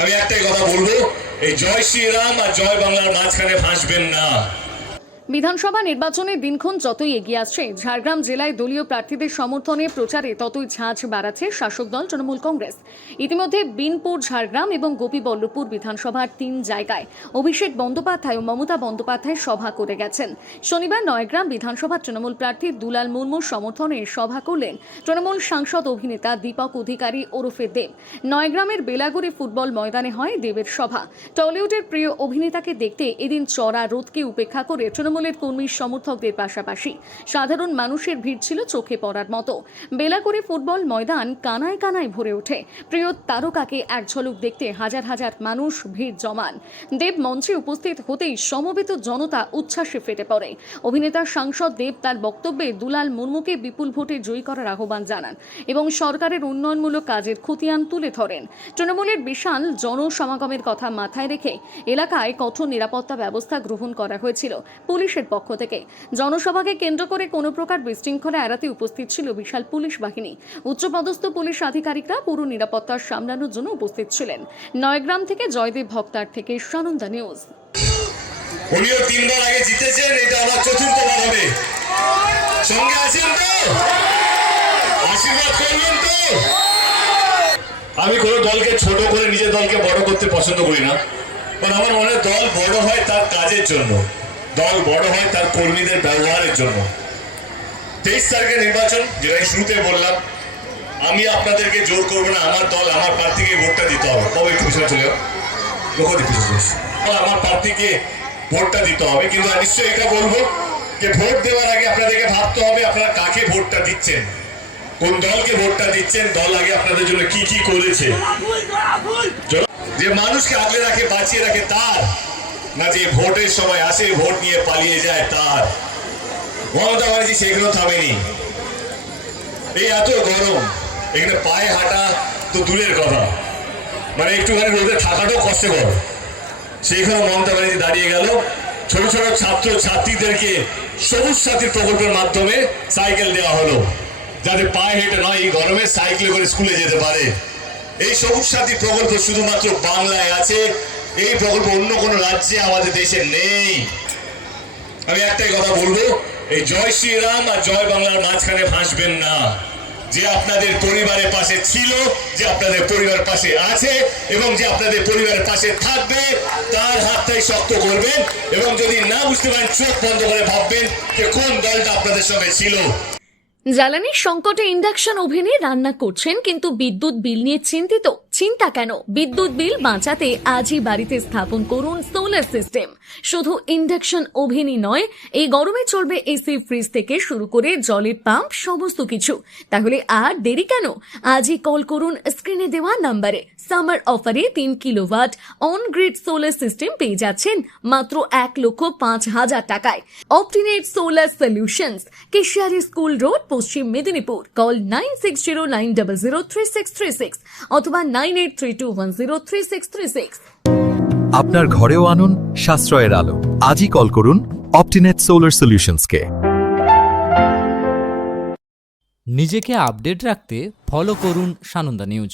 আমি একটাই কথা বলবো, এই জয় শ্রীরাম আর জয় বাংলার মাঝখানে ফাঁসবেন না। বিধানসভা নির্বাচনের দিনক্ষণ যতই এগিয়ে আসছে, ঝাড়গ্রাম জেলায় দলীয় প্রার্থীদের সমর্থনে প্রচারে ততই ঝাঁঝ বাড়াচ্ছে শাসক দল তৃণমূল কংগ্রেস। ইতিমধ্যে বিনপুর, ঝাড়গ্রাম এবং গোপীবল্লভপুর বিধানসভার 3 জায়গায় অভিষেক বন্দ্যোপাধ্যায় ও মমতা বন্দ্যোপাধ্যায় সভা করে গেছেন। শনিবার নয়গ্রাম বিধানসভার তৃণমূল প্রার্থী দুলাল মুর্মুর সমর্থনে সভা করলেন তৃণমূল সাংসদ অভিনেতা দীপক অধিকারী ওরফে দেব। নয়গ্রামের বেলাগুড়ি ফুটবল ময়দানে হয় দেবের সভা। টলিউডের প্রিয় অভিনেতাকে দেখতে এদিন চড়া রোদকে উপেক্ষা করে তৃণমূলের কর্মী সমর্থকদের পাশাপাশি সাধারণ মানুষের ভিড় ছিল চোখে পড়ার মতো। বেলাগুড়ি ফুটবল ময়দান কানায় কানায় ভরে ওঠে। প্রিয় তারকাকে এক ঝলক দেখতে হাজার হাজার মানুষ ভিড় জমান। দেব মঞ্চে উপস্থিত হতেই সমবেত জনতা উচ্ছ্বাসে ফেটে পড়ে। অভিনেতা সাংসদ দেব তার বক্তব্যে দুলাল মুর্মুকে বিপুল ভোটে জয়ী করার আহ্বান জানান এবং সরকারের উন্নয়নমূলক কাজের খতিয়ান তুলে ধরেন। তৃণমূলের বিশাল জনসমাগমের কথা মাথায় রেখে এলাকায় কঠোর নিরাপত্তা ব্যবস্থা গ্রহণ করা হয়েছিল পুলিশের পক্ষ থেকে। জনসভাকে কেন্দ্র করে কোনো প্রকার বিশৃঙ্খলা এড়াতে উপস্থিত ছিল বিশাল পুলিশ বাহিনী। উচ্চপদস্থ পুলিশ আধিকারিকরা পুরো নিরাপত্তা সামলানোর জন্য উপস্থিত ছিলেন। নয়গ্রাম থেকে জয়দেব ভক্তার থেকে সানন্দা নিউজ। উনিও 3 বার আগে জিতেছেন, এটা আমার 4র্থবার হবে। সঙ্গে আছেন তো? আশীর্বাদ করবেন তো? আমি কোনো দলকে ছোট করে নিজের দলকে বড় করতে পছন্দ করি না, কারণ আমার মনে হয় দল বড় হয় তার কাজের জন্য, দল বড় হয় তার কর্মীদের ব্যবহারের জন্য। 23 তারিখের নির্বাচন, যেটা আমি শুরুতে বললাম, আমি আপনাদেরকে জোর করবো না। আমার দল, আমার প্রার্থীকে ভোটটা দিতে হবে। তবে একটু পিছনে চলে যাও, আমার প্রার্থীকে ভোটটা দিতে হবে। কিন্তু নিশ্চয়ই এটা বলবো যে ভোট দেওয়ার আগে আপনাদেরকে ভাবতে হবে আপনারা কাকে ভোটটা দিচ্ছেন, কোন দলকে ভোটটা দিচ্ছেন, দল আগে আপনাদের জন্য কি কি করেছে। যে মানুষকে আগলে রাখে, বাঁচিয়ে রাখে তার, না যে ভোটের সময় আসে ভোট নিয়ে পালিয়ে যায় তার। মমতা ব্যানার্জি সেগুলো থামেনি। এই এত গরম, এখানে পায়ে হাঁটা তো দূরের কথা, মানে একটুখানি রোদে থাকাটাও কষ্টকর। সেইখানে মমতা ব্যানার্জি দাঁড়িয়ে গেল। ছোট ছোট ছাত্র ছাত্রীদেরকে সবুজ সাথী প্রকল্পের মাধ্যমে সাইকেল দেওয়া হলো, যাতে পায়ে হেঁটে নয়, এই গরমে সাইকেলে করে স্কুলে যেতে পারে। এই সবুজ সাথী প্রকল্প শুধুমাত্র বাংলায় আছে, এই প্রকল্প অন্য কোনো রাজ্যে আমাদের দেশে নেই। আমি একটাই কথা বলবো, এই জয় শ্রীরাম আর জয় বাংলার মাঝখানে ফাঁসবেন না। যে আপনাদের পরিবারের পাশে ছিল, যে আপনাদের পরিবারের পাশে আছে এবং যে আপনাদের পরিবারের পাশে থাকবে, তার হাতটাই শক্ত করবেন। এবং যদি না বুঝতে পারেন, চোখ বন্ধ করে ভাববেন যে কোন দলটা আপনাদের সঙ্গে ছিল। জ্বালানির সংকটে ইন্ডাকশন ওভেনে রান্না করছেন, কিন্তু বিদ্যুৎ বিল নিয়ে চিন্তিত? চিন্তা কেন? বিদ্যুৎ বিল বাঁচাতে আজই বাড়িতে স্থাপন করুন সোলার সিস্টেম। শুধু ইন্ডাকশন ওভেনই নয়, এই গরমে চলবে এসি, ফ্রিজ থেকে শুরু করে জলের পাম্প, সমস্ত কিছু। তাহলে আর দেরি কেন? আজই কল করুন স্ক্রিনে দেওয়া নাম্বারে। সামার অফারে 3 kilowatt on grid solar system পেয়ে যাচ্ছেন মাত্র 1,05,000 টাকায়। Optinet solar solutions, Keshiary school road, Paschim Medinipur. Call 9609003636 অথবা 9832103636। আপনার ঘরেও আনুন সাশ্রয়ের আলো। আজই কল করুন অপটিনেট সোলার সলিউশনসকে। নিজেকে আপডেট রাখতে ফলো করুন সানন্দা নিউজ।